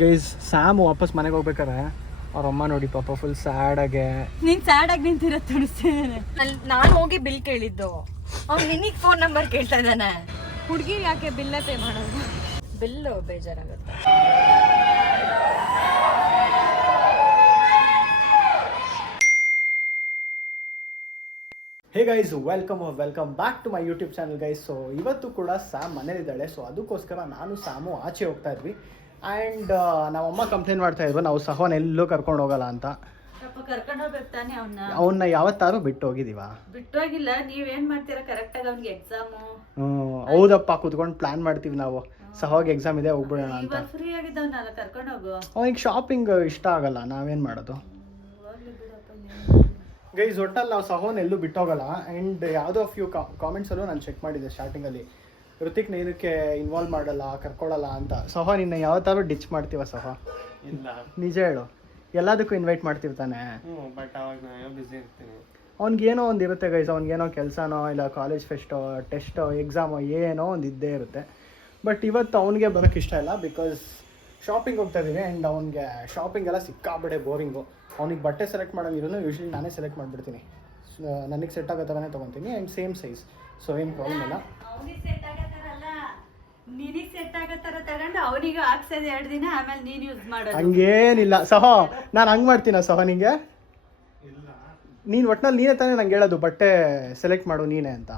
Guys Sam ವಾಪಸ್ ಮನೆಗೆ ಹೋಗ್ಬೇಕಾರೆ ಅವ್ರ ಅಮ್ಮ ನೋಡಿ ಪಾಪ ಫುಲ್ ಸ್ಯಾಡಾಗೆ. ನೀನ್ ಸ್ಯಾಡಾಗಿ ನಿಂತಿರೋ ತೋರಿಸ್ತೇನೆ. ನಾನು ಹೋಗಿ ಬಿಲ್ ಕೇಳಿದ್ದು, ಅವ್ನು ನಿನಗೆ ಫೋನ್ ನಂಬರ್ ಕೇಳ್ತಾ ಇದ್ದಾನೆ. ಹುಡುಗಿ ಯಾಕೆ ಬಿಲ್ಲ ಪೇ ಮಾಡೋದು? ಬಿಲ್ಲು ಬೇಜಾರಾಗುತ್ತೆ. Hey guys, welcome back to my YouTube channel guys. So ಇವತ್ತು ಕೂಡ ಸ್ಯಾಮ್ ಮನೇಲಿದ್ದಾಳೆ. ಸೊ ಅದಕ್ಕೋಸ್ಕರ ನಾನು ಸ್ಯಾಮು ಆಚೆ ಹೋಗ್ತಾ ಇದ್ವಿ. ಆ್ಯಂಡ್ ನಾವಮ್ಮ ಕಂಪ್ಲೇಂಟ್ ಮಾಡ್ತಾ ಇದ್ವಿ, ನಾವು ಸಹೋನ್ ಎಲ್ಲೂ ಕರ್ಕೊಂಡು ಹೋಗಲ್ಲ ಅಂತ. ಕರ್ಕೊಂಡು ಹೋಗ್ಬೇಕು ತಾನೆ ಅವನ್ನ ಯಾವತ್ತಾರು ಬಿಟ್ಟು ಹೋಗಿದೀವ? ಬಿಟ್ಟೋಗಿಲ್ಲ. ನೀವೇನ್ ಮಾಡ್ತೀರಾ ಕರೆಕ್ಟಾಗಿ ಅವ್ನಿಗೆ ಎಕ್ಸಾಮು? ಹೌದಪ್ಪ, ಕುತ್ಕೊಂಡು ಪ್ಲಾನ್ ಮಾಡ್ತೀವಿ ನಾವು. ಸಹೋಗಿ ಎಕ್ಸಾಮ್ ಇದೆ, ಹೋಗ್ಬಿಡೋಣ ಅಂತ. ಫ್ರೀ ಆಗಿದ್ದವನಲ್ಲ, ಕರ್ಕೊಂಡು ಹೋಗು. ಅವನಿಗೆ ಶಾಪಿಂಗ್ ಇಷ್ಟ ಆಗಲ್ಲ, ನಾವೇನು ಮಾಡೋದು ಗೈಸ್? ಒಟ್ಟಲ್ಲಿ ನಾವು ಸಹೋನ್ ಎಲ್ಲೂ ಬಿಟ್ಟೋಗಲ್ಲ. ಆ್ಯಂಡ್ ಯಾವುದೋ ಫ್ಯೂ ಕಾಮೆಂಟ್ಸಲ್ಲೂ ನಾನು ಚೆಕ್ ಮಾಡಿದ್ದೆ ಸ್ಟಾರ್ಟಿಂಗಲ್ಲಿ, ಋತಿಕ್ ಏನಕ್ಕೆ ಇನ್ವಾಲ್ವ್ ಮಾಡಲ್ಲ, ಕರ್ಕೊಳ್ಳಲ್ಲ ಅಂತ. ಸಹ ನಿನ್ನ ಯಾವತ್ತಾರು ಡಿಚ್ ಮಾಡ್ತೀವ ಸಹ? ಇಲ್ಲ, ನಿಜ ಹೇಳು. ಎಲ್ಲದಕ್ಕೂ ಇನ್ವೈಟ್ ಮಾಡ್ತೀವಿ ತಾನೆ? ಬಟ್ ಅವಾಗ ನಾನು ಬಿಸಿ ಇರ್ತೀನಿ. ಅವ್ನಿಗೇನೋ ಒಂದು ಇರುತ್ತೆ ಗೈಸ್, ಅವ್ನಿಗೇನೋ ಕೆಲಸನೋ ಇಲ್ಲ ಕಾಲೇಜ್ ಫೆಸ್ಟೋ ಟೆಸ್ಟೋ ಎಕ್ಸಾಮೋ ಏನೋ ಒಂದು ಇದ್ದೇ ಇರುತ್ತೆ. ಬಟ್ ಇವತ್ತು ಅವನಿಗೆ ಬರೋಕ್ಕೆ ಇಷ್ಟ ಇಲ್ಲ, ಬಿಕಾಸ್ ಶಾಪಿಂಗ್ ಹೋಗ್ತಾ ಇದ್ದೀವಿ. ಆ್ಯಂಡ್ ಅವ್ನಿಗೆ ಶಾಪಿಂಗ್ ಎಲ್ಲ ಸಿಕ್ಕಾಬಿಡೆ ಬೋರಿಂಗು. ಅವ್ನಿಗೆ ಬಟ್ಟೆ ಸೆಲೆಕ್ಟ್ ಮಾಡೋದಿರೋನು ಯೂಶ್ವಲಿ ನಾನೇ ಸೆಲೆಕ್ಟ್ ಮಾಡಿಬಿಡ್ತೀನಿ. ನನಗೆ ಸೆಟ್ ಆಗೋ ಥರನೇ ತೊಗೊತೀನಿ. ಆ್ಯಂಡ್ ಸೇಮ್ ಸೈಜ್, ಸೊ ಏನು ಪ್ರಾಬ್ಲಮ್ ಇಲ್ಲ. ನಿನಗೆ ಸೆಟ್ ಆಗೋ ಥರ ತಗೊಂಡು ಅವನಿಗೆ ಹಾಕ್ಸೋದು 2 ದಿನ, ಆಮೇಲೆ ನೀನು ಯೂಸ್ ಮಾಡೋದು. ಹಂಗೇನಿಲ್ಲ ಸಹ, ನಾನು ಹಂಗೆ ಮಾಡ್ತೀನ ಸಹ? ನಿಂಗೆ ನೀನು ಒಟ್ನಲ್ಲಿ ನೀನೇ ತಾನೇ ನಂಗೆ ಹೇಳೋದು ಬಟ್ಟೆ ಸೆಲೆಕ್ಟ್ ಮಾಡು ನೀನೇ ಅಂತ.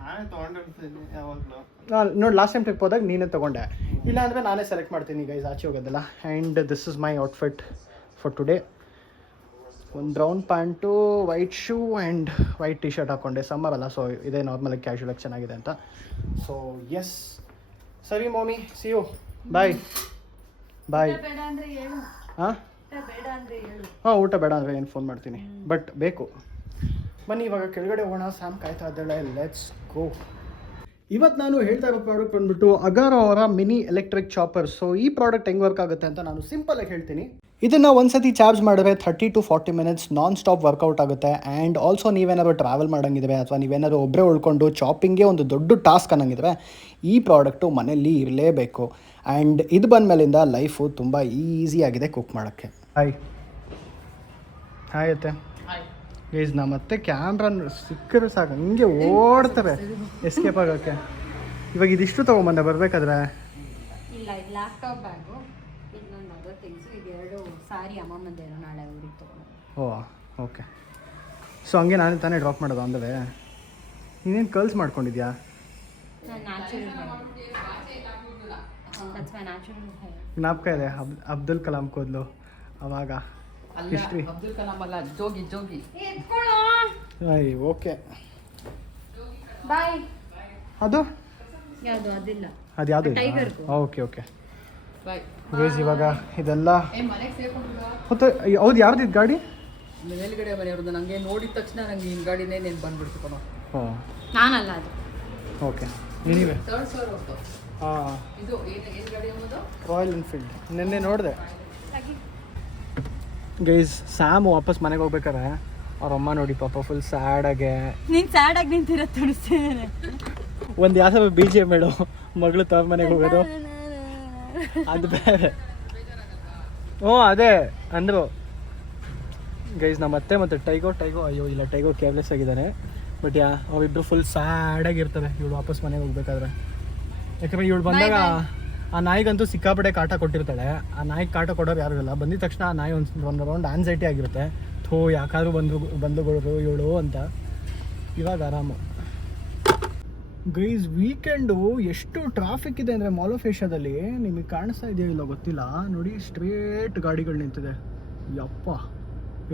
ನಾನೇ ತೊಗೊಂಡಿರ್ತೀನಿ ಯಾವಾಗಲೂ. ನೋಡಿ, ಲಾಸ್ಟ್ ಟೈಮ್ ಟ್ರಿಪ್ ಹೋದಾಗ ನೀನೇ ತೊಗೊಂಡೆ. ಇಲ್ಲಾಂದರೆ ನಾನೇ ಸೆಲೆಕ್ಟ್ ಮಾಡ್ತೀನಿ ಗೈಸ್ ಆಚೆ ಹೋಗೋದಲ್ಲ. And this is my outfit for today. ಒಂದು brown pant, white shoe and white T shirt ಹಾಕ್ಕೊಂಡೆ. ಸಮ್ಮರ್ ಅಲ್ಲ, ಸೊ ಇದೇ ನಾರ್ಮಲಾಗಿ ಕ್ಯಾಶುವಲಾಗಿ ಚೆನ್ನಾಗಿದೆ ಅಂತ. ಸೊ ಎಸ್, ಸರಿ ಮಾಮಿ, ಸಿ ಯು, ಬಾಯ್. ಬೇಡ ಅಂದ್ರೆ ಹೇಳು. ಹಾಂ ಬೇಡ ಅಂದ್ರೆ ಹೇಳು. ಹಾಂ, ಊಟ ಬೇಡ ಅಂದರೆ ಏನು ಫೋನ್ ಮಾಡ್ತೀನಿ, ಬಟ್ ಬೇಕು. ಬನ್ನಿ ಇವಾಗ ಕೆಳಗಡೆ ಹೋಗೋಣ. ಸ್ಯಾಮ್ ಕಾಯ್ತಾ ಇದ್ದಾಳೆ, ಲೆಟ್ಸ್ ಗೋ. ಇವತ್ತು ನಾನು ಹೇಳ್ತಾ ಇರೋ ಪ್ರಾಡಕ್ಟ್ ಬಂದ್ಬಿಟ್ಟು ಅಗಾರೋ ಅವರ ಮಿನಿ ಎಲೆಕ್ಟ್ರಿಕ್ ಚಾಪರ್. ಸೊ ಈ ಪ್ರಾಡಕ್ಟ್ ಹೆಂಗೆ ವರ್ಕ್ ಆಗುತ್ತೆ ಅಂತ ನಾನು ಸಿಂಪಲಾಗಿ ಹೇಳ್ತೀನಿ. ಇದನ್ನು ಒಂದ್ಸತಿ ಚಾರ್ಜ್ ಮಾಡಿದ್ರೆ 30 to 40 minutes non stop workout ಆಗುತ್ತೆ. ಆ್ಯಂಡ್ ಆಲ್ಸೋ ನೀವೇನಾದ್ರು ಟ್ರಾವೆಲ್ ಮಾಡೋಂಗಿದ್ರೆ ಅಥವಾ ನೀವೇನಾದ್ರು ಒಬ್ಬರೇ ಉಳ್ಕೊಂಡು ಶಾಪಿಂಗ್ಗೆ ಒಂದು ದೊಡ್ಡ ಟಾಸ್ಕ್ ಅನ್ನೋಂಗಿದ್ರೆ ಈ ಪ್ರಾಡಕ್ಟು ಮನೆಯಲ್ಲಿ ಇರಲೇಬೇಕು. ಆ್ಯಂಡ್ ಇದು ಬಂದ ಮೇಲಿಂದ ಲೈಫು ತುಂಬ ಈಸಿಯಾಗಿದೆ ಕುಕ್ ಮಾಡೋಕ್ಕೆ. ಹಾಯ್ ಅತ್ತೆ. ಗೈಸ್, ನಾ ಮತ್ತೆ ಕ್ಯಾಮ್ರಾ ಸಿಕ್ಕರೆ ಸಾಕು ಹಂಗೆ ಓಡ್ತವೆ ಎಸ್ಕೇಪ್ ಆಗೋಕ್ಕೆ. ಇವಾಗ ಇದಿಷ್ಟು ತೊಗೊಂಬಂದೆ ಬರಬೇಕಾದ್ರೆ. ಇಲ್ಲ, ಇದು ಲ್ಯಾಪ್ಟಾಪ್ ಬ್ಯಾಗು, ಇದು ನನ್ನ ಮಗ ಥಿಂಗ್ಸು, ಇದು 2 ಸಾರಿ ಅಮ್ಮಮ್ಮಂದೇನೋ ನಾಳೆ ಊರಿಗೆ ತೊಗೊಂಡು. ಓ ಓಕೆ. ಸೊ ಹಂಗೆ ನಾನೇ ತಾನೇ ಡ್ರಾಪ್ ಮಾಡೋದು ಅಂದರೆ. ನೀನೇನು ಕರ್ಲ್ಸ್ ಮಾಡ್ಕೊಂಡಿದ್ಯಾ? ಜ್ಞಾಪಕ ಇದೆ ಅಬ್ದುಲ್ ಕಲಾಂ ಕೂದಲು ಅವಾಗ ಹಿಸ್ಟ್ರಿ. ಅಬ್ದುಲ್ ಕಲಾಂ ಅಲ್ಲ, ಜೋಗಿ ಜೋಗಿ. ಓಕೆ. ಬಾಯ್. ಅದು ಯಾವುದು? ಅದಿಲ್ಲ, ಅದು ಯಾವುದು? ಓಕೆ ಓಕೆ ಗೈಸ್, ಇವಾಗ ಇದೆಲ್ಲ ಮತ್ತೆ ಹೌದು, ಯಾರ್ದು ಇದು ಗಾಡಿ? ಮೇಲ್ಗಡೆ ಮನೆಯವ್ರದ್ದು. ನನಗೆ ನೋಡಿದ ತಕ್ಷಣ ನನಗೆ ಈ ಗಾಡಿನೇ ನೆನ್ಪು ಬಂದ್ಬಿಡ್ತು ಕಣೋ. ಓ, ನಾನಲ್ಲ ಅದು. ಓಕೆ, ನೀವೇ? 3rd floor ಹೋಗ್ತು. ಹಾಂ, ಇದು ಏನು ಗಾಡಿ ಎಂಬುದು? Royal Enfield. ನಿನ್ನೆ ನೋಡಿದೆ ಗೈಸ್. ಸ್ಯಾಮ್ ವಾಪಸ್ ಮನೆಗೆ ಹೋಗ್ಬೇಕಾರೆ ಅವ್ರ ಅಮ್ಮ ನೋಡಿ ಪಾಪ ಫುಲ್ ಸ್ಯಾಡಾಗೆ. ನೀನು ಸ್ಯಾಡಾಗಿ ನಿಂತಿರೋ ತೋರಿಸ್ತೇನೆ. ಒಂದು ಯಾವ BGM ಮೇಡು, ಮಗಳು ತವ್ರ ಮನೆಗೆ ಹೋಗೋದು ಅದು ಬೇರೆ. ಅದೇ ಅಂದರು ಗೈಸ್. ನಮ್ಮ ಅತ್ತೆ ಮತ್ತು ಟೈಗೋ ಅಯ್ಯೋ ಇಲ್ಲ, ಟೈಗೋ ಕೇರ್ಲೆಸ್ ಆಗಿದ್ದಾನೆ. ಬಟ್ ಅವರಿಬ್ಬರು ಫುಲ್ ಸ್ಯಾಡಾಗಿರ್ತಾರೆ ಇವಳು ವಾಪಸ್ ಮನೆಗೆ ಹೋಗ್ಬೇಕಾದ್ರೆ. ಯಾಕಂದರೆ ಇವಳು ಬಂದಾಗ ಆ ನಾಯಿಗಂತೂ ಸಿಕ್ಕಾಪಟ್ಟೆ ಕಾಟ ಕೊಟ್ಟಿರ್ತಾಳೆ. ಆ ನಾಯಿಗೆ ಕಾಟ ಕೊಡೋರು ಯಾರು ಇಲ್ಲ. ಬಂದಿದ ತಕ್ಷಣ ಆ ನಾಯಿ ಒಂದು ರೌಂಡ್ ಆನ್ಸೈಟಿ ಆಗಿರುತ್ತೆ. ಯಾಕಾದ್ರೂ ಬಂದುಗಳು ಇವಳು ಅಂತ. ಇವಾಗ ಆರಾಮು ಗೈಸ್. ವೀಕೆಂಡು ಎಷ್ಟು ಟ್ರಾಫಿಕ್ ಇದೆ ಅಂದರೆ ಮಾಲ್ ಆಫ್ ಏಷ್ಯಾದಲ್ಲಿ, ನಿಮಗೆ ಕಾಣಿಸ್ತಾ ಇದೆಯೋ ಇಲ್ಲ ಗೊತ್ತಿಲ್ಲ. ನೋಡಿ, ಸ್ಟ್ರೇಟ್ ಗಾಡಿಗಳು ನಿಂತಿದೆ. ಯಪ್ಪ,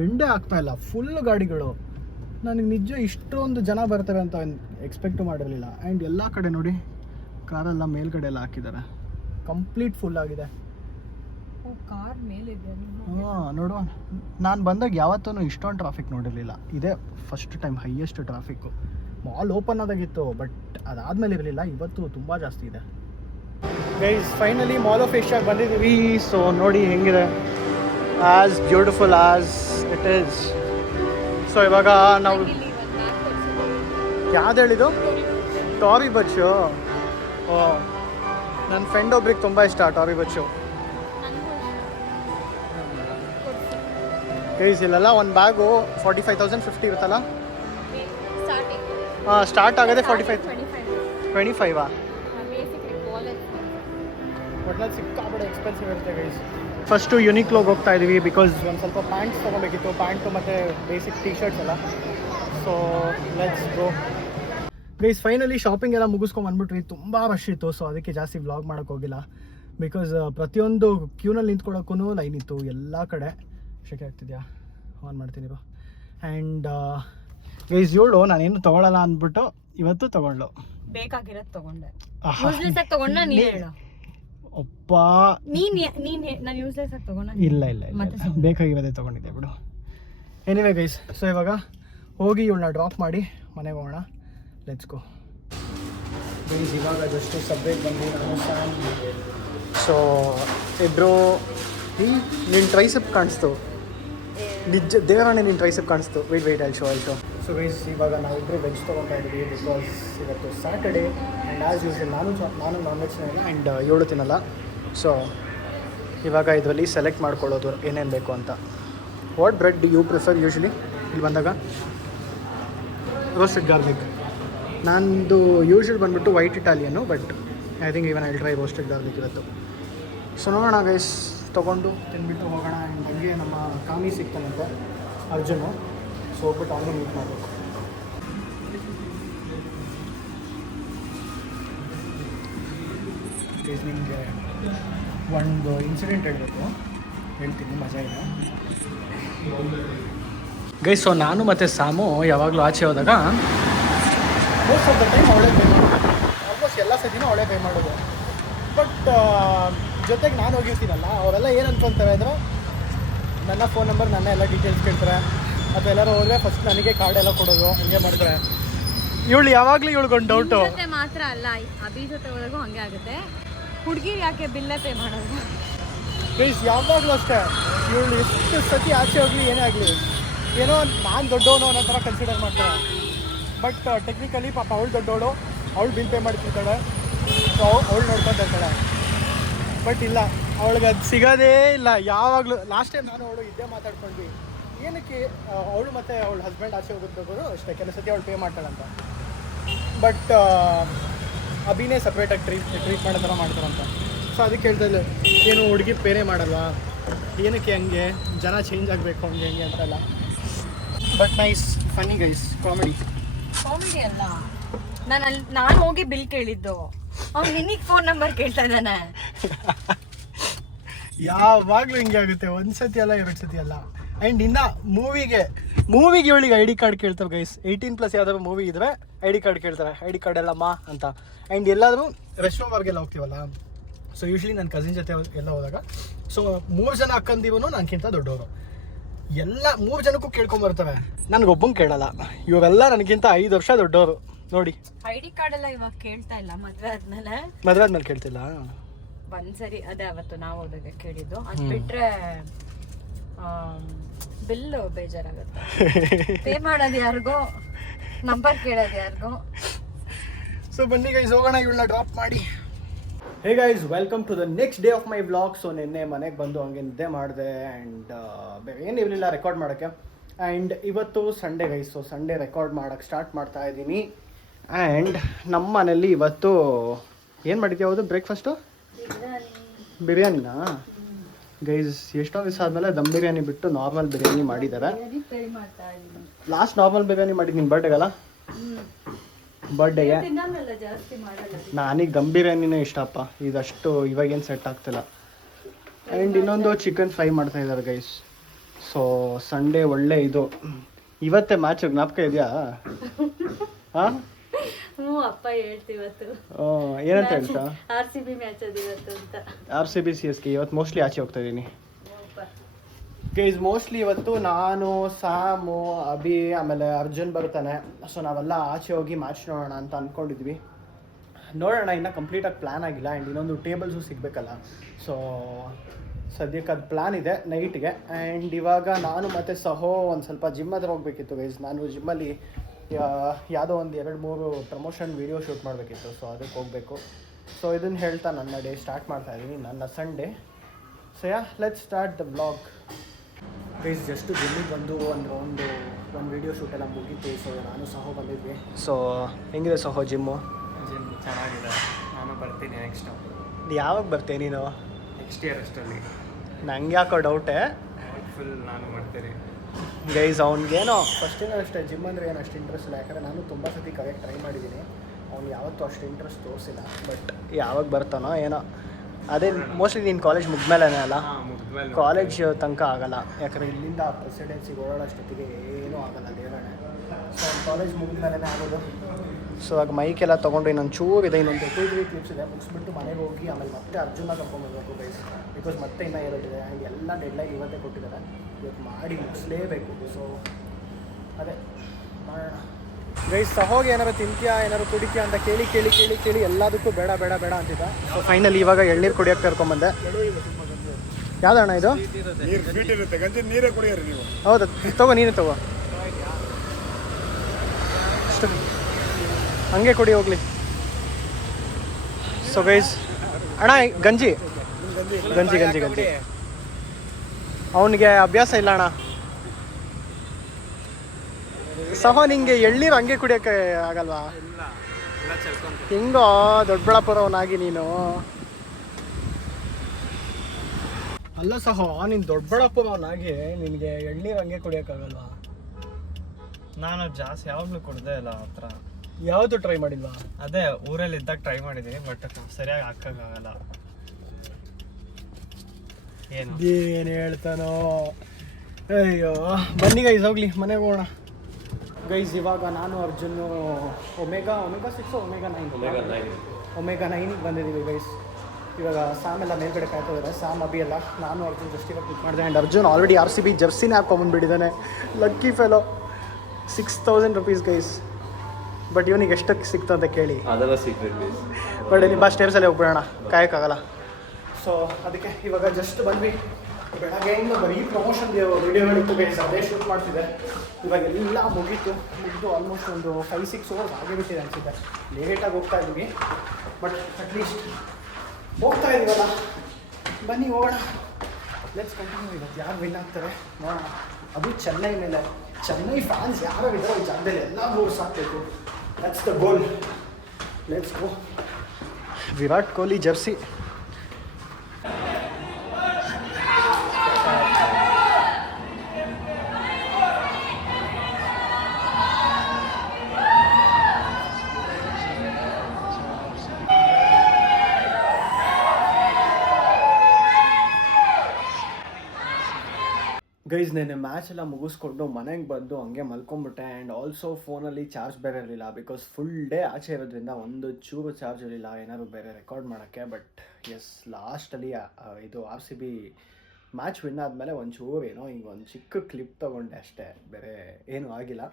ಎಂಡೇ ಆಗ್ತಾಯಿಲ್ಲ, ಫುಲ್ ಗಾಡಿಗಳು. ನನಗೆ ನಿಜ ಇಷ್ಟೊಂದು ಜನ ಬರ್ತಾರೆ ಅಂತ ಎಕ್ಸ್ಪೆಕ್ಟು ಮಾಡಿರಲಿಲ್ಲ. ಆ್ಯಂಡ್ ಎಲ್ಲ ಕಡೆ ನೋಡಿ ಕಾರೆಲ್ಲ ಮೇಲ್ಗಡೆ ಎಲ್ಲ ಹಾಕಿದ್ದಾರೆ, ಕಂಪ್ಲೀಟ್ ಫುಲ್ ಆಗಿದೆ. ಕಾರ್ ಮೇಲಿದೆ. ಹಾಂ, ನೋಡುವ, ನಾನು ಬಂದಾಗ ಯಾವತ್ತೂ ಇಷ್ಟೊಂದು ಟ್ರಾಫಿಕ್ ನೋಡಿರಲಿಲ್ಲ. ಇದೇ first time highest traffic. Mall open ಆದಾಗಿತ್ತು, ಬಟ್ ಅದಾದಮೇಲೆ ಇರಲಿಲ್ಲ. ಇವತ್ತು ತುಂಬ ಜಾಸ್ತಿ ಇದೆ ಗೈಸ್. ಫೈನಲಿ ಮಾಲ್ ಆಫ್ ಏಷ್ಯಾಗೆ ಬಂದಿದ್ದೀವಿ. ಸೊ ನೋಡಿ ಹೆಂಗಿದೆ, as beautiful as it is. So ಇವಾಗ ನಾವು ಯಾವ್ದು ಹೇಳಿದ್ದು? ಟಾರಿ ಬಚ್ಚು. ಓ, ನನ್ನ ಫ್ರೆಂಡ್ ಒಬ್ರಿಗೆ ತುಂಬ ಇಷ್ಟ ಟಾರಿ ಬಚ್ಚು. ಗೈಸ್ ಇಲ್ಲೆಲ್ಲ ಒಂದು ಬ್ಯಾಗು 45,000 50 ಇರುತ್ತಲ್ಲ. ಹಾಂ, ಸ್ಟಾರ್ಟ್ ಆಗೋದೇ 25 ಒಟ್ನಲ್ಲಿ ಸಿಕ್ಕಾಬಿಡ ಎಕ್ಸ್ಪೆನ್ಸಿವ್ ಇರುತ್ತೆ ಗೈಸ್. ಫಸ್ಟು ಯುನಿಕ್ಲೋಗೆ ಹೋಗ್ತಾ ಇದ್ದೀವಿ ಬಿಕಾಸ್ ಒಂದು ಸ್ವಲ್ಪ ಪ್ಯಾಂಟ್ಸ್ ತೊಗೋಬೇಕಿತ್ತು, ಪ್ಯಾಂಟು ಮತ್ತು ಬೇಸಿಕ್ ಟೀ ಶರ್ಟ್ಸ್ ಎಲ್ಲ. So let's go guys. Finally shopping ಎಲ್ಲ ಮುಗಿಸ್ಕೊಂಡ್ಬಂದ್ಬಿಟ್ವಿ. ತುಂಬ ರಶ್ ಇತ್ತು, ಸೊ ಅದಕ್ಕೆ ಜಾಸ್ತಿ ವ್ಲಾಗ್ ಮಾಡೋಕ್ಕೆ ಹೋಗಿಲ್ಲ. ಬಿಕಾಸ್ ಪ್ರತಿಯೊಂದು ಕ್ಯೂನಲ್ಲಿ ನಿಂತ್ಕೊಳ್ಳೋಕ್ಕೂ ಲೈನ್ ಇತ್ತು ಎಲ್ಲ ಕಡೆ. ಶೆಕೆ ಆಗ್ತಿದ್ಯಾ? ಆನ್ ಮಾಡ್ತೀನಿ ಬಾ. ಆ್ಯಂಡ್ ಗೈಸ್ ಇವಳು ನಾನೇನು ತೊಗೊಳಲ್ಲ ಅಂದ್ಬಿಟ್ಟು ಇವತ್ತು ತೊಗೊಂಡ್ಳು. ಬೇಕಾಗಿರೋದು ತೊಗೊಂಡೆ. ಯೂಸ್ಲೆಸ್ ಆಗಿ ತೊಗೊಂಡ ನೀನು ಹೇಳು. ಅಪ್ಪ ನಾನು ಯೂಸ್ಲೆಸ್ ಆಗಿ ತೊಗೊಂಡ. ಇಲ್ಲ ಬೇಕಾಗಿರೋದೇ ತೊಗೊಂಡಿದ್ದೆ ಬಿಡು. ಎನಿವೇ ಗೈಸ್, ಸೊ ಇವಾಗ ಹೋಗಿ ಇವಳನ್ನ ಡ್ರಾಪ್ ಮಾಡಿ ಮನೆಗೆ ಹೋಗೋಣ. Let's go guys. ಇವಾಗ ಜಸ್ಟ್ ಸಬ್ವೇಗೆ ಬಂದು ನಾನು ಸ್ಯಾಮ್. ಸೊ ಇಬ್ಬರು ನಿನ್ನ ಟ್ರೈಸೆಪ್ ಕಾಣಿಸ್ತು, ನಿಜ ದೇವರಾಣೆ ನಿನ್ನ ಟ್ರೈಸೆಪ್ ಕಾಣಿಸ್ತು. Wait I show. So guys ಇವಾಗ ನಾವಿಬ್ಬರು ವೆಜ್ ತೊಗೊತಾ ಇದ್ದೀವಿ ಬಿಕಾಸ್ ಇವತ್ತು ಸ್ಯಾಟರ್ಡೇ ಆ್ಯಂಡ್ ಆ್ಯಸ್ ಯೂಸ್ವಲ್ ನಾನು ನಾನ್ ವೆಜ್ ತಿನ್ನಲ್ಲ ಆ್ಯಂಡ್ ಇವಳು ತಿನ್ನಲ್ಲ. ಸೊ ಇವಾಗ ಇದರಲ್ಲಿ ಸೆಲೆಕ್ಟ್ ಮಾಡ್ಕೊಳ್ಳೋದು ಏನೇನು ಬೇಕು ಅಂತ. What bread do you prefer usually ಇಲ್ಲಿ ಬಂದಾಗ? Roasted garlic. ನಂದು ಯೂಶ್ವಲ್ ಬಂದುಬಿಟ್ಟು white Italian, but I think even I try roasted garlic ಇವತ್ತು. ಸೊ ನೋಡೋಣ ಗೈಸ್, ತೊಗೊಂಡು ತಿಂದ್ಬಿಟ್ಟು ಹೋಗೋಣ. ಆ್ಯಂಡ್ ಹಂಗೆ ನಮ್ಮ ಕಾಮಿ ಸಿಗ್ತಾನಂತೆ ಅರ್ಜುನು. ಸೊ ಹೋಗ್ಬಿಟ್ಟು ಅವನು ಮೀಟ್ ಮಾಡಬೇಕು. ನಿಮಗೆ ಒಂದು ಇನ್ಸಿಡೆಂಟ್ ಹೇಳ್ತೀನಿ, ಮಜಾ ಇದೆ ಗೈಸ್. ಸೊ ನಾನು ಮತ್ತು ಸಾಮು ಯಾವಾಗಲೂ ಆಚೆ ಹೋದಾಗ ಮೋಸ್ಟ್ ಆಫ್ ದ ಟೈಮ್ ಅವಳೇ ಪೇ ಮಾಡೋದು. ಆಲ್ಮೋಸ್ಟ್ ಎಲ್ಲ ಸತಿನೂ ಅವಳೇ ಪೇ ಮಾಡೋದು. ಬಟ್ ಜೊತೆಗೆ ನಾನು ಹೋಗಿರ್ತೀನಲ್ಲ, ಅವರೆಲ್ಲ ಏನು ಅನ್ಕೊಳ್ತಾರೆ ಅಂದರೆ ನನ್ನ ಫೋನ್ ನಂಬರ್, ನನ್ನ ಎಲ್ಲ ಡೀಟೇಲ್ಸ್ ಕೇಳ್ತಾರೆ. ಅಥವಾ ಎಲ್ಲರೂ ಹೋದರೆ ಫಸ್ಟ್ ನನಗೆ ಕಾರ್ಡ್ ಎಲ್ಲ ಕೊಡೋದು, ಹಂಗೆ ಮಾಡ್ತಾರೆ. ಇವಳು ಯಾವಾಗಲೂ ಇವಳಿಗೊಂದು ಡೌಟು. ಮಾತ್ರ ಅಲ್ಲ, ಅಭಿ ಜೊತೆ ಹೋದಾಗೂ ಹಂಗೆ ಆಗುತ್ತೆ. ಹುಡುಗಿರು ಯಾಕೆ ಬಿಲ್ಲೇ ಪೇ ಮಾಡೋದು? ಗೈಸ್ ಯಾವಾಗಲೂ ಅಷ್ಟೇ. ಇವಳು ಎಷ್ಟು ಸತಿ ಆಚೆ ಹೋಗಲಿ ಏನೇ ಆಗಲಿ, ಏನೋ ನಾನು ದೊಡ್ಡವನು ಅನ್ನೋ ಥರ ಕನ್ಸಿಡರ್ ಮಾಡ್ತಾರೆ. ಬಟ್ ಟೆಕ್ನಿಕಲಿ ಪಾಪ ಅವಳು ದೊಡ್ಡವಳು, ಅವಳು ಬಿಲ್ ಪೇ ಮಾಡ್ತಿರ್ತಾಳೆ. ಸೊ ಅವಳು ನೋಡ್ಕೊತಾ ಇರ್ತಾಳೆ. ಬಟ್ ಇಲ್ಲ, ಅವಳಿಗೆ ಅದು ಸಿಗೋದೇ ಇಲ್ಲ ಯಾವಾಗಲೂ. ಲಾಸ್ಟ್ ಟೈಮ್ ನಾನು ಅವಳು ಇದ್ದೇ ಮಾತಾಡ್ಕೊಂಡ್ವಿ, ಏನಕ್ಕೆ ಅವಳು ಮತ್ತು ಅವಳ ಹಸ್ಬೆಂಡ್ ಆಚೆ ಹೋಗೋದು ಅಷ್ಟೇ, ಕೆಲವು ಸತಿ ಅವಳು ಪೇ ಮಾಡ್ತಾಳಂತ. ಬಟ್ ಅಭಿನೇ ಸಪ್ರೇಟಾಗಿ ಟ್ರೀಟ್ ಮಾಡೋ ಥರ ಮಾಡ್ತಾರಂತ. ಸೊ ಅದಕ್ಕೆ ಹೇಳ್ತಾ ಇಲ್ಲ, ಏನು ಹುಡುಗಿ ಪೇನೇ ಮಾಡಲ್ವಾ, ಏನಕ್ಕೆ ಹಂಗೆ, ಜನ ಚೇಂಜ್ ಆಗಬೇಕು ಹಂಗೆ ಅಂತೆಲ್ಲ. But nice, funny guys, comedy ಅಲ್ಲ. ನಾನು ಹೋಗಿ ಬಿಲ್ ಕೇಳಿದ್ದು, ಅವ್ನು ನಿನಗೆ ಫೋನ್ ನಂಬರ್ ಕೇಳ್ತಾ ಇದ್ದಾನೆ. ಯಾವಾಗಲೂ ಹಿಂಗೆ ಆಗುತ್ತೆ, ಒಂದು ಸತಿ ಅಲ್ಲ 2 ಸತಿ ಅಲ್ಲ. ಆ್ಯಂಡ್ ಇನ್ನು ಮೂವಿಗೆ ಇವಳಿಗೆ ಐ ಡಿ ಕಾರ್ಡ್ ಕೇಳ್ತಾರೆ ಗೈಸ್. 18+ ಯಾವ್ದಾದ್ರು ಮೂವಿ ಇದ್ರೆ ಐ ಡಿ ಕಾರ್ಡ್ ಕೇಳ್ತಾರೆ. ಐ ಡಿ ಕಾರ್ಡ್ ಎಲ್ಲಮ್ಮ ಅಂತ. ಆ್ಯಂಡ್ ಎಲ್ಲಾದರೂ ರೆಸ್ಟೋರೆಂಟ್ಗೆಲ್ಲ ಹೋಗ್ತೀವಲ್ಲ, ಸೊ ಯೂಶ್ವಲಿ ನನ್ನ ಕಸಿನ್ ಜೊತೆ ಎಲ್ಲ ಹೋದಾಗ, ಸೊ 3 ಜನ ಅಕ್ಕಂದಿವನು ನನಗಿಂತ ದೊಡ್ಡವರು. ಎಲ್ಲ 3 ಜನಕ್ಕೂ ಕೇಳ್ಕೊಂಬರ್ತವೆ, ನನಗೊಬ್ಬಂಗೆ ಕೇಳಲ್ಲ. ಇವೆಲ್ಲ ನನಗಿಂತ 5 ವರ್ಷ ದೊಡ್ಡವರು ನೋಡಿ. ಐ ಡಿ ಕಾರ್ಡ್ ಎಲ್ಲ ಇವಾಗ ಕೇಳ್ತಾ ಇಲ್ಲ, ಮದುವೆ ಆದ್ಮೇಲೆ ಕೇಳ್ತಿಲ್ಲ. ಒಂದ್ಸರಿ ಅದೇ ಅವತ್ತು ನಾವು ಹೋದಾಗ ಕೇಳಿದ್ದು. ಅದು ಬಿಟ್ರೆ ಬಿಲ್ ಬೇಜಾರಾಗುತ್ತೆ. ಪೇ ಮಾಡೋದು ಯಾರಿಗೋ, ನಂಬರ್ ಕೇಳೋದು ಯಾರಿಗೋ. ಸೊ ಬನ್ನಿ ಗೈಸ್, ಹೋಗೋಣ ಇವಳನ್ನ ಡ್ರಾಪ್ ಮಾಡಿ. Hey guys, welcome to the next day of my vlog. So ನಿನ್ನೆ ಮನೆಗೆ ಬಂದು ಹಂಗೆ ನಿದ್ದೆ ಮಾಡಿದೆ ಆ್ಯಂಡ್ ಬೇರೆ ಏನಿರಲಿಲ್ಲ ರೆಕಾರ್ಡ್ ಮಾಡೋಕ್ಕೆ. ಆ್ಯಂಡ್ ಇವತ್ತು Sunday guys, so Sunday record ಮಾಡೋಕ್ಕೆ ಸ್ಟಾರ್ಟ್ ಮಾಡ್ತಾ ಇದ್ದೀನಿ. ಆ್ಯಂಡ್ ನಮ್ಮ ಮನೇಲಿ ಇವತ್ತು ಏನು ಮಾಡಿದ್ಯಾ? ಹೌದು, ಬ್ರೇಕ್ಫಾಸ್ಟು ಬಿರಿಯಾನಿನಾ ಗೈಸ್? ಎಷ್ಟೋ ದಿವಸ ಆದಮೇಲೆ ದಮ್ ಬಿರಿಯಾನಿ ಬಿಟ್ಟು ನಾರ್ಮಲ್ ಬಿರಿಯಾನಿ ಮಾಡಿದ್ದಾರೆ. ಲಾಸ್ಟ್ ನಾರ್ಮಲ್ ಬಿರಿಯಾನಿ ಮಾಡಿದ್ದು ನಿಮ್ಮ ಬರ್ಡೇಗಲ್ಲ? ಬರ್ಡೇಗೆ ನನಗೆ ದಮ್ ಬಿರಿಯಾನಿನೇ ಇಷ್ಟಪ್ಪ. ಇದಷ್ಟು ಇವಾಗೇನು ಸೆಟ್ ಆಗ್ತಿಲ್ಲ. ಆ್ಯಂಡ್ ಇನ್ನೊಂದು ಚಿಕನ್ ಫ್ರೈ ಮಾಡ್ತಾ ಇದ್ದಾರೆ ಗೈಸ್. ಸೊ ಸಂಡೇ ಒಳ್ಳೆ ಇದು. ಇವತ್ತೇ ಮ್ಯಾಚ್ ಜ್ಞಾಪಕ ಇದೆಯಾ? ಹಾಂ, ಅಪ್ಪ ಹೇಳ್ತಿವತ್ತು ಏನಂತ ಹೇಳ್ತಾ? RCB ಮ್ಯಾಚ್ ಅದು ಇವತ್ತು ಅಂತ. RCB CSK ಇವತ್ತು ಮೋಸ್ಟ್ಲಿ ಆಚೆ ಹೋಗ್ತಾ ಇದ್ದೀನಿ ಗೈಸ್. ಮೋಸ್ಟ್ಲಿ ಇವತ್ತು ನಾನು, ಸಾಮು, ಅಭಿ, ಆಮೇಲೆ ಅರ್ಜುನ್ ಬರ್ತಾನೆ. ಸೊ ನಾವೆಲ್ಲ ಆಚೆ ಹೋಗಿ ಮ್ಯಾಚ್ ನೋಡೋಣ ಅಂತ ಅಂದ್ಕೊಂಡಿದ್ವಿ. ನೋಡೋಣ, ಇನ್ನೂ ಕಂಪ್ಲೀಟಾಗಿ ಪ್ಲ್ಯಾನ್ ಆಗಿಲ್ಲ. ಆ್ಯಂಡ್ ಇನ್ನೊಂದು ಟೇಬಲ್ಸು ಸಿಗಬೇಕಲ್ಲ. ಸೊ ಸದ್ಯಕ್ಕೆ ಅದು ಪ್ಲ್ಯಾನ್ ಇದೆ ನೈಟ್ಗೆ. ಆ್ಯಂಡ್ ಇವಾಗ ನಾನು ಮತ್ತು ಸಹೋ ಒಂದು ಸ್ವಲ್ಪ ಜಿಮ್ ಹತ್ರ ಹೋಗಬೇಕಿತ್ತು ಗೈಸ್. ನಾನು ಜಿಮ್ಮಲ್ಲಿ ಯಾವುದೋ ಒಂದು 2-3 ಪ್ರಮೋಷನ್ ವೀಡಿಯೋ ಶೂಟ್ ಮಾಡಬೇಕಿತ್ತು. ಸೊ ಅದಕ್ಕೆ ಹೋಗಬೇಕು. ಸೊ ಇದನ್ನು ಹೇಳ್ತಾ ನನ್ನ ಡೇ ಸ್ಟಾರ್ಟ್ ಮಾಡ್ತಾ ಇದ್ದೀನಿ, ನನ್ನ Sunday. So yeah, let's start the vlog. Guys just ಜಿಮ್ಮಿಗೆ ಬಂದು ಒಂದು ವೀಡಿಯೋ ಶೂಟ್ ಎಲ್ಲ ಮುಗೀತು. ಸೊ ನಾನು ಸಹ ಬಂದಿದ್ವಿ. ಸೊ ಹೆಂಗಿದೆ ಸಹ ಜಿಮ್ಮು? ಜಿಮ್ ಚೆನ್ನಾಗಿದೆ, ನಾನು ಬರ್ತೀನಿ ನೆಕ್ಸ್ಟ್. ಯಾವಾಗ ಬರ್ತೀನಿ ನೀನು? ನೆಕ್ಸ್ಟ್ ಇಯರ್ ಅಷ್ಟರಲ್ಲಿ. ನಂಗೆ ಯಾಕೋ ಡೌಟೇ. ಫುಲ್ ನಾನು ಮಾಡ್ತೀನಿ. ಗೈಸ್ ಅವ್ನಿಗೇನೋ ಫಸ್ಟಿಂದ ಅಷ್ಟೇ ಜಿಮ್ ಅಂದರೆ ಏನು ಅಷ್ಟು ಇಂಟ್ರೆಸ್ಟ್ ಇಲ್ಲ. ಯಾಕಂದರೆ ನಾನು ತುಂಬ ಸತಿ ಕರೆಕ್ಟ್ ಟ್ರೈ ಮಾಡಿದ್ದೀನಿ. ಅವ್ನು ಯಾವತ್ತೂ ಅಷ್ಟು ಇಂಟ್ರೆಸ್ಟ್ ತೋರಿಸಿಲ್ಲ. ಬಟ್ ಯಾವಾಗ ಬರ್ತಾನೋ ಏನೋ. ಅದೇ ಮೋಸ್ಟ್ಲಿ ನೀನು ಕಾಲೇಜ್ ಮುಗ್ಮೇಲೆ ಅಲ್ಲ, ಕಾಲೇಜ್ ತನಕ ಆಗಲ್ಲ. ಯಾಕಂದರೆ ಇಲ್ಲಿಂದ ಪ್ರೆಸಿಡೆನ್ಸಿಗೆ ಓಡಾಡೋಷ್ಟೊತ್ತಿಗೆ ಏನೂ ಆಗಲ್ಲ ದೇವರಣೆ. ಸೊ ಕಾಲೇಜ್ ಮುಗಿದ್ಮೇಲೆ ಆಗೋದು. ಸೊ ಆಗ ಮೈಕೆಲ್ಲ ತೊಗೊಂಡು ಇನ್ನೊಂದು ಚೂರು ಇದೆ, ಇನ್ನೊಂದು 2-3 ಕ್ಲಿಪ್ಸ್ ಇದೆ, ಮುಗಿಸ್ಬಿಟ್ಟು ಮನೆಗೆ ಹೋಗಿ ಆಮೇಲೆ ಮತ್ತೆ ಅರ್ಜುನ ಕರ್ಕೊಂಡ್ಬರ್ಬೇಕು ಗೈಸ್. ಬಿಕಾಸ್ ಮತ್ತೆ ಇನ್ನೂ ಇರೋದಿದೆ ಆ್ಯಂಡ್ ಎಲ್ಲ ಡೆಡ್ಲೈನ್ ಇವತ್ತೇ ಕೊಟ್ಟಿದ್ದಾರೆ. ಇವತ್ತು ಮಾಡಿ ಮುಗಿಸ್ಲೇಬೇಕು. ಸೊ ಅದೇ ಮಾಡೋಣ ಗೈಸ್. ಸಹೋಗಿ ಏನಾರು ತಿಂತೀಯಾ ಏನಾರು ಕುಡಿತೀಯಾ ಅಂತ ಕೇಳಿ ಎಲ್ಲದಕ್ಕೂ ಬೇಡ ಅಂತಿದ್ದ. ಸೊ ಫೈನಲಿ ಇವಾಗ ಎಳ್ನೀರು ಕುಡಿಯೋಕ್ಕೆ ಕರ್ಕೊಂಬಂದೆ. ಯಾವ್ದಣ್ಣ ಇದು? ನೀರೇ ಕುಡಿಯೋರಿ ನೀವು? ಹೌದಾ, ತಗೋ, ನೀನು ತಗೋ. ಅಷ್ಟು ಹಂಗೆ ಕುಡಿ ಹೋಗ್ಲಿ. ಸೊ ಗೈಸ್, ಅಣ್ಣ ಗಂಜಿ. ಅವನಿಗೆ ಅಭ್ಯಾಸ ಇಲ್ಲ ಅಣ್ಣ. ಸಹ ನಿಂಗೆ ಎಳ್ನೀರು ಹಂಗೆ ಕುಡಿಯೋಕ್ಕೆ ಆಗಲ್ವಾ? ಹೆಂಗೋ ದೊಡ್ಡಬಳ್ಳಾಪುರವನಾಗಿ ನೀನು. ಅಲ್ಲ ಸಹ ನೀನು ದೊಡ್ಡಬಳ್ಳಾಪುರವನಾಗಿ ನಿನಗೆ ಎಳ್ನೀರು ಹಂಗೆ ಕುಡಿಯೋಕ್ಕಾಗಲ್ವಾ? ನಾನು ಜಾಸ್ತಿ ಯಾವಾಗಲೂ ಕುಡ್ದೇ ಇಲ್ಲ ಆ ಥರ. ಯಾವುದು ಟ್ರೈ ಮಾಡಿಲ್ವಾ? ಅದೇ ಊರಲ್ಲಿ ಇದ್ದಾಗ ಟ್ರೈ ಮಾಡಿದ್ದೀನಿ, ಬಟ್ ಸರಿಯಾಗಿ ಹಾಕೋಕ್ಕಾಗಲ್ಲ. ಏನು ಹೇಳ್ತಾನೋ. ಅಯ್ಯೋ ಬನ್ನಿ ಗೈಸ್ ಹೋಗ್ಲಿ, ಮನೆಗೆ ಹೋಗೋಣ ಗೈಸ್. ಇವಾಗ ನಾನು ಅರ್ಜುನು ಒಮೆಗಾ 6 ಒಮೆಗಾ 9ಗೆ ಬಂದಿದ್ದೀವಿ ಗೈಸ್. ಇವಾಗ ಸ್ಯಾಮ್ ಎಲ್ಲ ಮೇಲ್ಗಡೆ ಕಾಯ್ತಾ ಇದ್ದಾರೆ. ಸ್ಯಾಮ್ ಅಭಿ ಎಲ್ಲ, ನಾನು ಅರ್ಜುನ್ ಜಸ್ಟ್ ಇವಾಗ ಕ್ಲಿಕ್ ಮಾಡಿದೆ. ಆ್ಯಂಡ್ ಅರ್ಜುನ್ ಆಲ್ರೆಡಿ RCB ಜರ್ಸಿನೇ ಹಾಕ್ಕೊಂಬಂದ್ಬಿಟ್ಟಿದ್ದಾನೆ. Lucky fellow. 6000 rupees guys. But ಇವನಿಗೆ ಎಷ್ಟಕ್ಕೆ ಸಿಕ್ತು ಅಂತ ಕೇಳಿ. ಅದೆಲ್ಲ ಸೀಕ್ರೆಟ್ ಪ್ಲೀಸ್. ಬಟ್ ಇಲ್ಲಿ ಬಸ್ ಸ್ಟೇರ್ಸಲ್ಲಿ ಹೋಗ್ಬಿಡೋಣ, ಕಾಯೋಕ್ಕಾಗಲ್ಲ. ಸೊ ಅದಕ್ಕೆ ಇವಾಗ ಜಸ್ಟ್ ಬಂದ್ವಿ. ಬೆಳಗ್ಗೆಯಿಂದ ಬರೀ ಪ್ರಮೋಷನ್ ವಿಡಿಯೋಗಳಿತ್ತು ಗೈಸ್, ಅದೇ ಶೂಟ್ ಮಾಡ್ತಿದ್ದೆ. ಇವಾಗ ಎಲ್ಲ ಮುಗೀತು ಆಲ್ಮೋಸ್ಟ್ ಒಂದು 5-6 hours ಆಗಿಬಿಟ್ಟಿದೆ ಅನಿಸುತ್ತೆ. ಲೇಟಾಗಿ ಹೋಗ್ತಾ ಇದ್ವಿ, ಬಟ್ ಅಟ್ಲೀಸ್ಟ್ ಹೋಗ್ತಾ ಇದ್ದೀವಲ್ಲ. ಬನ್ನಿ ಹೋಗೋಣ, ಲೆಟ್ಸ್ ಕಂಟಿನ್ಯೂ. ಇವತ್ತು ಯಾರು ವಿನ್ ಆಗ್ತಾರೆ ನೋಡೋಣ. ಅದು ಚೆನ್ನೈ ಮೇಲೆ. ಚೆನ್ನೈ ಫ್ಯಾನ್ಸ್ ಯಾರು ಇದ್ದಾರೋ ಈ ಜಾಗದಲ್ಲಿ ಎಲ್ಲ ಗೋಲ್ ಸಾಕಬೇಕು. That's the goal. Let's go. Virat Kohli jersey. Guys ನೆನ್ನೆ ಮ್ಯಾಚ್ ಎಲ್ಲ ಮುಗಿಸ್ಕೊಂಡು ಮನೆಗೆ ಬಂದು ಹಂಗೆ ಮಲ್ಕೊಂಡ್ಬಿಟ್ಟೆ. ಆ್ಯಂಡ್ ಆಲ್ಸೋ ಫೋನಲ್ಲಿ ಚಾರ್ಜ್ ಬೇರೆ ಇರಲಿಲ್ಲ. ಬಿಕಾಸ್ ಫುಲ್ ಡೇ ಆಚೆ ಇರೋದ್ರಿಂದ ಒಂದು ಚೂರು ಚಾರ್ಜ್ ಇರಲಿಲ್ಲ ಏನಾದ್ರು ಬೇರೆ ರೆಕಾರ್ಡ್ ಮಾಡೋಕ್ಕೆ. ಬಟ್ ಎಸ್, ಲಾಸ್ಟಲ್ಲಿ ಇದು RCB ಮ್ಯಾಚ್ ವಿನ್ ಆದಮೇಲೆ ಒಂಚೂರು ಏನೋ ಹಿಂಗೆ ಒಂದು ಚಿಕ್ಕ ಕ್ಲಿಪ್ ತೊಗೊಂಡೆ ಅಷ್ಟೇ, ಬೇರೆ ಏನೂ ಆಗಿಲ್ಲ.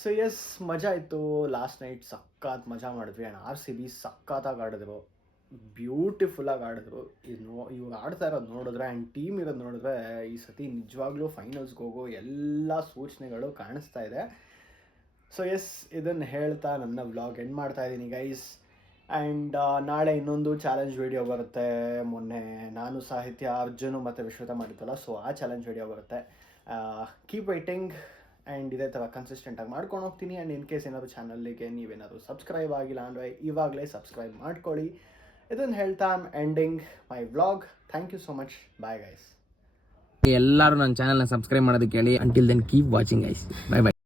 ಸೊ ಎಸ್, ಮಜಾ ಇತ್ತು. ಲಾಸ್ಟ್ ನೈಟ್ ಸಖತ್ ಮಜಾ ಮಾಡಿದ್ವಿ. ಆ್ಯಂಡ್ RCB ಸಖತ್ತಾಗಿ ಆಡಿದ್ರು, ಬ್ಯೂಟಿಫುಲ್ಲಾಗಿ ಆಡಿದ್ರು. ಇವ್ರು ಆಡ್ತಾ ಇರೋದು ನೋಡಿದ್ರೆ ಆ್ಯಂಡ್ ಟೀಮ್ ಇರೋದು ನೋಡಿದ್ರೆ ಈ ಸತಿ ನಿಜವಾಗ್ಲೂ ಫೈನಲ್ಸ್ಗೆ ಹೋಗೋ ಎಲ್ಲ ಸೂಚನೆಗಳು ಕಾಣಿಸ್ತಾ ಇದೆ. ಸೊ ಎಸ್, ಇದನ್ನು ಹೇಳ್ತಾ ನನ್ನ ವ್ಲಾಗ್ ಎಂಡ್ ಮಾಡ್ತಾ ಇದ್ದೀನಿ ಗೈಸ್. ಆ್ಯಂಡ್ ನಾಳೆ ಇನ್ನೊಂದು ಚಾಲೆಂಜ್ ವೀಡಿಯೋ ಬರುತ್ತೆ. ಮೊನ್ನೆ ನಾನು ಸಾಹಿತ್ಯ, ಅರ್ಜುನು ಮತ್ತು ವಿಶ್ವತ ಮಾಡಿದ್ದಲ್ಲ, ಸೊ ಆ ಚಾಲೆಂಜ್ ವೀಡಿಯೋ ಬರುತ್ತೆ. Keep waiting. ಆ್ಯಂಡ್ ಇದೇ ಥರ ಕನ್ಸಿಸ್ಟೆಂಟಾಗಿ ಮಾಡ್ಕೊಂಡು ಹೋಗ್ತೀನಿ. ಆ್ಯಂಡ್ ಇನ್ ಕೇಸ್ ಏನಾದರೂ ಚಾನಲ್ಗೆ ನೀವೇನಾದರೂ ಸಬ್ಸ್ಕ್ರೈಬ್ ಆಗಿಲ್ಲ ಅಂದರೆ ಇವಾಗಲೇ ಸಬ್ಸ್ಕ್ರೈಬ್ ಮಾಡ್ಕೊಳ್ಳಿ. ಇದನ್ನು ಹೇಳ್ತಾ I am ending my vlog. Thank you so much. Bye guys. ಎಲ್ಲರೂ ನನ್ನ ಚಾನಲ್ನ ಸಬ್ಸ್ಕ್ರೈಬ್ ಮಾಡೋದಕ್ಕೆ ಹೇಳಿ. Until then keep watching guys. Bye by.